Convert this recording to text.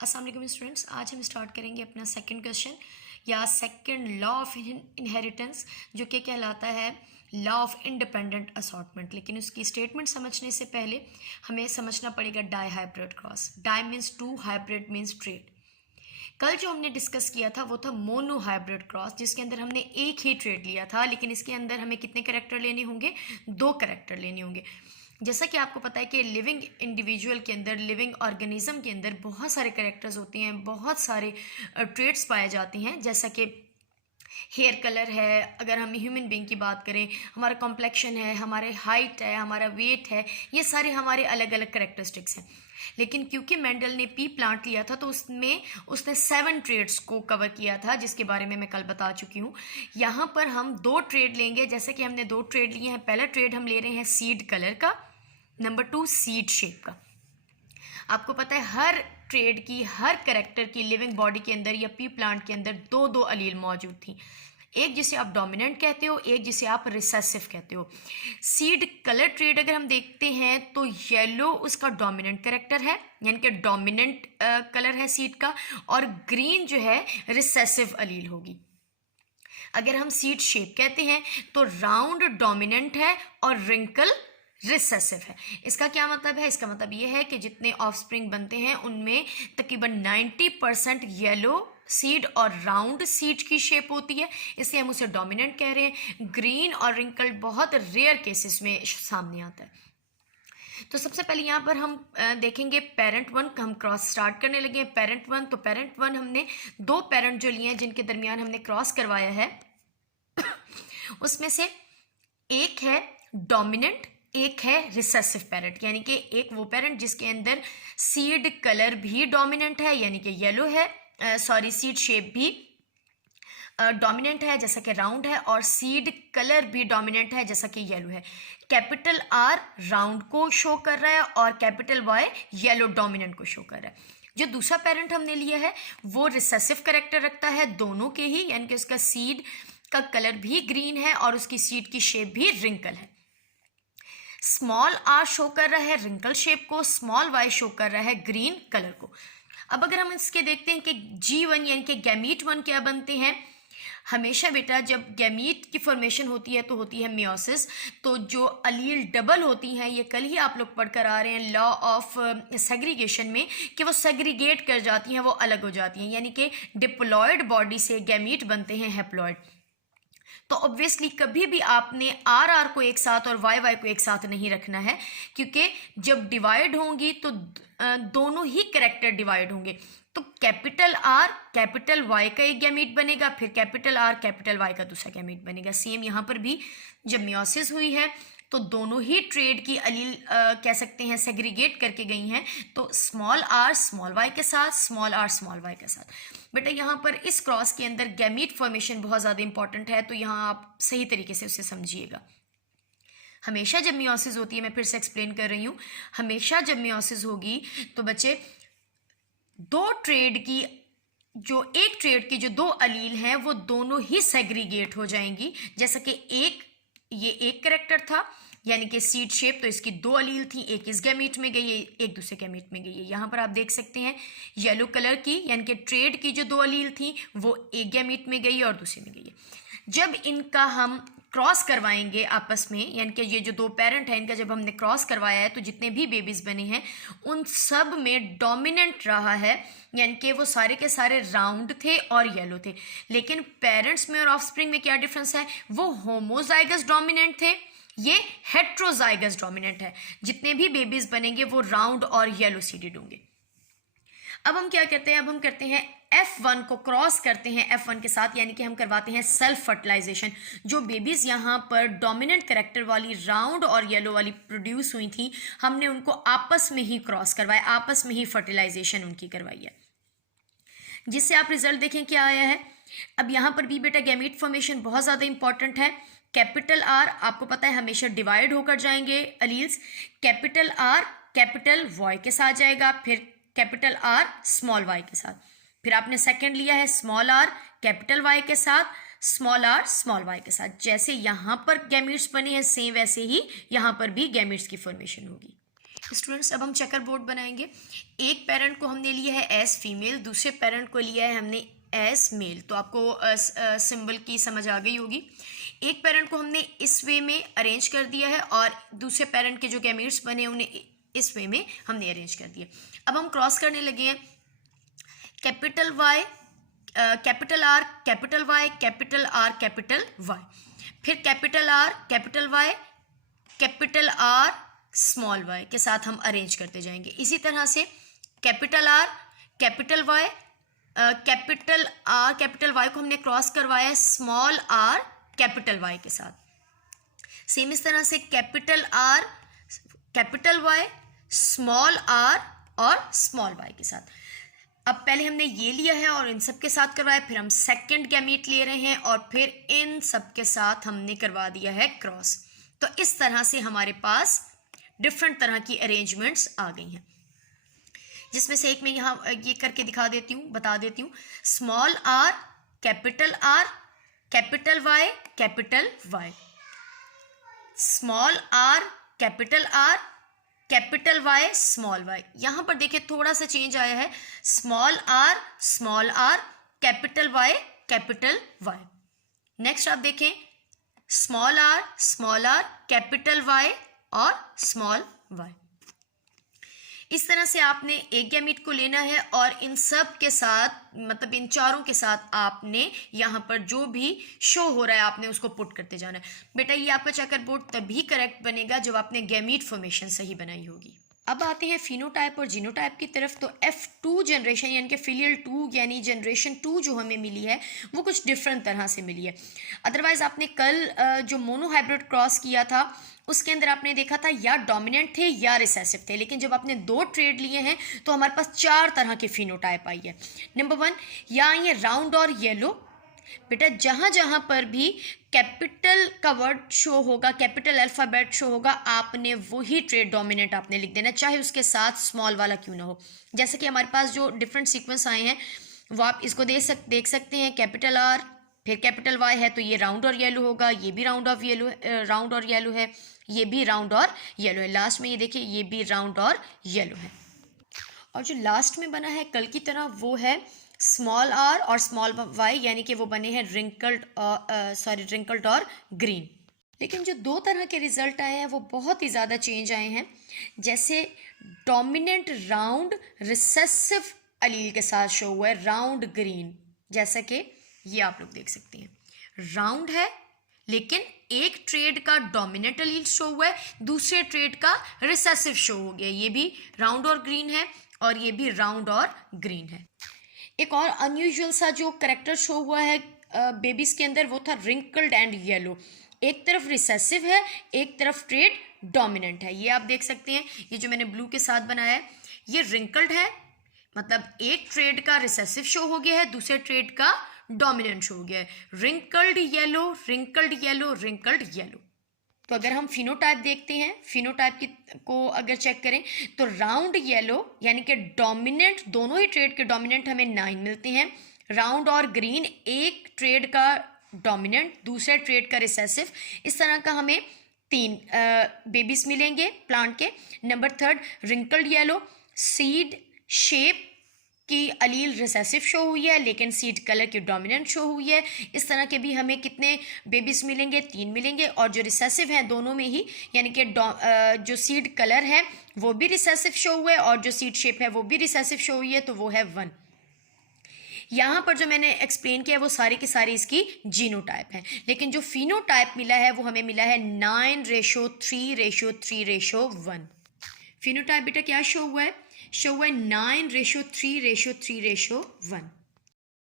अस्सलाम वालेकुम स्टूडेंट्स, आज हम स्टार्ट करेंगे अपना सेकंड क्वेश्चन या सेकंड लॉ ऑफ इनहेरिटेंस, जो कि कहलाता है लॉ ऑफ इंडिपेंडेंट असॉर्टमेंट। लेकिन उसकी स्टेटमेंट समझने से पहले हमें समझना पड़ेगा dihybrid cross. Di means two, hybrid means trait. कल जो हमने डिस्कस किया था वो था मोनो हाइब्रिड क्रॉस, जिसके अंदर हमने एक ही ट्रेड लिया था, लेकिन इसके अंदर हमें कितने कैरेक्टर लेने होंगे? 2 कैरेक्टर लेने होंगे। जैसा कि आपको पता है कि लिविंग इंडिविजुअल के अंदर, लिविंग ऑर्गेनिज्म के अंदर बहुत सारे कैरेक्टर्स होते हैं, बहुत सारे ट्रेड्स पाए जाते हैं। जैसा कि हेयर कलर है, अगर हम ह्यूमन बीइंग की बात करें, हमारा कॉम्प्लेक्शन है, हमारे हाइट है, हमारा वेट है, ये सारे हमारे अलग अलग करेक्टरिस्टिक्स हैं। लेकिन क्योंकि मेंडल ने पी प्लांट लिया था तो उसमें उसने 7 ट्रेड्स को कवर किया था, जिसके बारे में मैं कल बता चुकी हूँ। यहाँ पर हम 2 ट्रेड लेंगे। जैसे कि हमने 2 ट्रेड लिए हैं। पहला ट्रेड हम ले रहे हैं सीड कलर का, नंबर 2 सीड शेप का। आपको पता है हर ट्रेड की, हर करेक्टर की लिविंग बॉडी के अंदर या पी प्लांट के अंदर 2 अलील मौजूद थी। एक जिसे आप डोमिनेंट कहते हो, एक जिसे आप रिसेसिव कहते हो। सीड कलर ट्रेड अगर हम देखते हैं तो येलो उसका डोमिनेंट करेक्टर है, यानी कि डोमिनेंट कलर है सीड का, और ग्रीन जो है रिसेसिव अलील होगी। अगर हम सीड शेप कहते हैं तो राउंड डोमिनेंट है और रिंकल रिसेसिव है। इसका क्या मतलब है? इसका मतलब ये है कि जितने ऑफस्प्रिंग बनते हैं उनमें तकरीबन 90% येलो सीड और राउंड सीड की शेप होती है, इसलिए हम उसे डोमिनेंट कह रहे हैं। ग्रीन और रिंकल बहुत रेयर केसेस में सामने आता है। तो सबसे पहले यहाँ पर हम देखेंगे पेरेंट वन। हम क्रॉस स्टार्ट करने लगे हैं। पेरेंट वन, तो पेरेंट वन हमने 2 पेरेंट जो लिए हैं जिनके दरमियान हमने क्रॉस करवाया है उसमें से एक है डोमिनेंट, एक है रिसेसिव पेरेंट, यानी कि एक वो पेरेंट जिसके अंदर सीड कलर भी डोमिनेंट है, यानी कि येलो है, सीड शेप भी डोमिनेंट है जैसा कि राउंड है, और सीड कलर भी डोमिनेंट है जैसा कि येलो है। कैपिटल आर राउंड को शो कर रहा है और कैपिटल वाई येलो डोमिनेंट को शो कर रहा है। जो दूसरा पेरेंट हमने लिया है वो रिसेसिव करेक्टर रखता है दोनों के ही, यानी कि उसका सीड का कलर भी ग्रीन है और उसकी सीड की शेप भी रिंकल है। स्मॉल आर शो कर रहा है रिंकल शेप को, स्मॉल वाई शो कर रहा है ग्रीन कलर को। अब अगर हम इसके देखते हैं कि G1 यानी कि गैमीट 1 क्या बनते हैं। हमेशा बेटा जब गैमीट की फॉर्मेशन होती है तो होती है मियोसिस। तो जो अलील डबल होती हैं, ये कल ही आप लोग पढ़कर आ रहे हैं लॉ ऑफ सेग्रीगेशन में, कि वो सेग्रीगेट कर जाती हैं, वो अलग हो जाती हैं, यानी कि डिप्लॉयड बॉडी से गैमीट बनते हैं हैप्लॉयड। तो ऑब्वियसली कभी भी आपने आर आर को एक साथ और वाई वाई को एक साथ नहीं रखना है, क्योंकि जब डिवाइड होंगी तो दोनों ही कैरेक्टर डिवाइड होंगे। तो कैपिटल आर कैपिटल वाई का एक गैमीट बनेगा, फिर कैपिटल आर कैपिटल वाई का दूसरा गैमीट बनेगा। सेम यहाँ पर भी जब मियोसिस हुई है तो दोनों ही ट्रेड की अलील कह सकते हैं सेग्रीगेट करके गई हैं, तो स्मॉल आर स्मॉल वाई के साथ, स्मॉल आर स्मॉल वाई के साथ। बेटा यहाँ पर इस क्रॉस के अंदर गैमीट फॉर्मेशन बहुत ज़्यादा इंपॉर्टेंट है, तो यहाँ आप सही तरीके से उसे समझिएगा। हमेशा जब मियोसिस होती है, मैं फिर से एक्सप्लेन कर रही हूँ, हमेशा जब मियोसिस होगी तो बच्चे एक ट्रेड की जो 2 अलील हैं वो दोनों ही सेग्रीगेट हो जाएंगी। जैसा कि ये एक करेक्टर था, यानी कि सीड शेप, तो इसकी 2 अलील थी, एक इस गैमीट में गई है, एक दूसरे गैमीट में गई है। यहाँ पर आप देख सकते हैं येलो कलर की, यानी कि ट्रेड की जो 2 अलील थी वो एक गैमीट में गई और दूसरे में गई है। जब इनका हम क्रॉस करवाएंगे आपस में, यानी कि ये जो 2 पेरेंट हैं इनका जब हमने क्रॉस करवाया है, तो जितने भी बेबीज बने हैं उन सब में डोमिनेंट रहा है, यानी कि वो सारे के सारे राउंड थे और येलो थे। लेकिन पेरेंट्स में और ऑफस्प्रिंग में क्या डिफरेंस है? वो होमोजाइगस डोमिनेंट थे, ये हेट्रोजाइगस डोमिनेंट है। जितने भी बेबीज बनेंगे वो राउंड और येलो सीडेड होंगे। अब हम क्या करते हैं? अब हम करते हैं F1 को क्रॉस करते हैं F1 के साथ, यानी कि हम करवाते हैं सेल्फ फर्टिलाइजेशन। जो बेबीज यहाँ पर डोमिनेंट करेक्टर वाली राउंड और येलो वाली प्रोड्यूस हुई थी, हमने उनको आपस में ही क्रॉस करवाया, आपस में ही फर्टिलाइजेशन उनकी करवाई है, जिससे आप रिजल्ट देखें क्या आया है। अब यहाँ पर भी बेटा गैमीट फॉर्मेशन बहुत ज़्यादा इंपॉर्टेंट है। कैपिटल आर आपको पता है हमेशा डिवाइड होकर जाएंगे alleles. Capital R capital Y के साथ जाएगा, फिर कैपिटल आर स्मॉल वाई के साथ, फिर आपने सेकंड लिया है स्मॉल आर कैपिटल वाई के साथ, स्मॉल आर स्मॉल वाई के साथ। जैसे यहाँ पर गैमीट्स बने हैं सेम वैसे ही यहाँ पर भी गैमीट्स की फॉर्मेशन होगी। स्टूडेंट्स अब हम चेकर बोर्ड बनाएंगे। एक पेरेंट को हमने लिया है एज फीमेल, दूसरे पेरेंट को लिया है हमने एज मेल, तो आपको सिंबल की समझ आ गई होगी। एक पेरेंट को हमने इस वे में अरेंज कर दिया है और दूसरे पेरेंट के जो गैमीट्स बने उन्हें इस वे में हमने अरेंज कर दिया। अब हम क्रॉस करने लगे हैं। Capital Y, capital R, capital Y, capital R, capital Y, फिर capital R, capital Y, capital R, small Y के साथ हम अरेंज करते जाएंगे। इसी तरह से capital R, capital Y, capital R, capital Y को हमने क्रॉस करवाया स्मॉल आर, कैपिटल वाई के साथ। सेम इस तरह से capital R, capital Y, small R और स्मॉल वाई के साथ। अब पहले हमने ये लिया है और इन सब के साथ करवाया, फिर हम सेकंड गैमीट ले रहे हैं और फिर इन सब के साथ हमने करवा दिया है क्रॉस। तो इस तरह से हमारे पास डिफरेंट तरह की अरेंजमेंट्स आ गई हैं, जिसमें से एक मैं यहाँ ये करके दिखा देती हूँ, बता देती हूँ। Small R, capital R, capital Y, capital Y, small R, capital R, capital Y, small Y. यहाँ पर देखिए थोड़ा सा चेंज आया है, small R, capital Y, capital Y. Next आप देखें स्मॉल आर, कैपिटल वाई और स्मॉल वाई। इस तरह से आपने एक गैमीट को लेना है और इन सब के साथ, मतलब इन चारों के साथ आपने यहाँ पर जो भी शो हो रहा है आपने उसको पुट करते जाना है। बेटा ये आपका चेकर बोर्ड तभी करेक्ट बनेगा जब आपने गैमीट फॉर्मेशन सही बनाई होगी। अब आते हैं फिनोटाइप और जीनोटाइप की तरफ। तो F2 जनरेशन यानी कि फिलियल 2 यानी जनरेशन 2 जो हमें मिली है वो कुछ डिफरेंट तरह से मिली है। अदरवाइज आपने कल जो मोनोहाइब्रिड क्रॉस किया था उसके अंदर आपने देखा था या डोमिनेंट थे या रिसेसिव थे, लेकिन जब आपने 2 ट्रेड लिए हैं तो हमारे पास 4 तरह के फिनोटाइप आई है। नंबर 1 या आई है राउंड और येलो। बेटा जहाँ जहाँ पर भी कैपिटल का वर्ड शो होगा, कैपिटल अल्फ़ाबेट शो होगा, आपने वही ट्रेड डोमिनेंट आपने लिख देना, चाहे उसके साथ स्मॉल वाला क्यों ना हो। जैसे कि हमारे पास जो डिफरेंट सीक्वेंस आए हैं वो आप इसको देख सकते हैं। कैपिटल आर फिर कैपिटल वाई है तो ये राउंड और येलो होगा, ये भी राउंड और येलो है, ये भी राउंड और येलो है। लास्ट में ये देखिए ये भी राउंड और येलो है। और जो लास्ट में बना है कल की तरह वो है स्मॉल आर और स्मॉल वाई, यानी कि वो बने हैं रिंकल्ड और ग्रीन। लेकिन जो 2 तरह के रिजल्ट आए हैं वो बहुत ही ज़्यादा चेंज आए हैं। जैसे डोमिनेंट राउंड रिसेसिव अलील के साथ शो हुआ है राउंड ग्रीन, जैसा कि ये आप लोग देख सकते हैं। राउंड है लेकिन एक ट्रेड का डोमिनेंट अलील शो हुआ है, दूसरे ट्रेड का रिसेसिव शो हो गया। ये भी राउंड और ग्रीन है और ये भी राउंड और ग्रीन है। एक और अनयूजुअल सा जो करेक्टर शो हुआ है बेबीज के अंदर वो था रिंकल्ड एंड येलो। एक तरफ रिसेसिव है, एक तरफ ट्रेड डोमिनेंट है। ये आप देख सकते हैं, ये जो मैंने ब्लू के साथ बनाया है ये रिंकल्ड है, मतलब एक ट्रेड का रिसेसिव शो हो गया है, दूसरे ट्रेड का डोमिनेंट शो हो गया है। Wrinkled yellow, wrinkled yellow, wrinkled yellow. तो अगर हम फिनोटाइप देखते हैं, फिनोटाइप को अगर चेक करें तो राउंड येलो यानी कि डोमिनेंट, दोनों ही ट्रेड के डोमिनेंट हमें 9 मिलते हैं। राउंड और ग्रीन एक ट्रेड का डोमिनेंट, दूसरे ट्रेड का रिसेसिव, इस तरह का हमें 3 बेबीज मिलेंगे प्लांट के। Number 3 wrinkled yellow, seed shape की अलील रिसेसिव शो हुई है लेकिन सीड कलर की डोमिनेंट शो हुई है। इस तरह के भी हमें कितने बेबीज मिलेंगे, 3 मिलेंगे। और जो रिसेसिव हैं दोनों में ही, यानी कि जो सीड कलर है वो भी रिसेसिव शो हुआ है और जो सीड शेप है वो भी रिसेसिव शो हुई है, तो वो है 1। यहाँ पर जो मैंने एक्सप्लेन किया वो सारी की सारी इसकी जीनोटाइप है, लेकिन जो फिनोटाइप मिला है वो हमें मिला है 9:3:3:1। फिनोटाइप बेटा क्या शो हुआ है? शो हुआ है 9:3:3:1।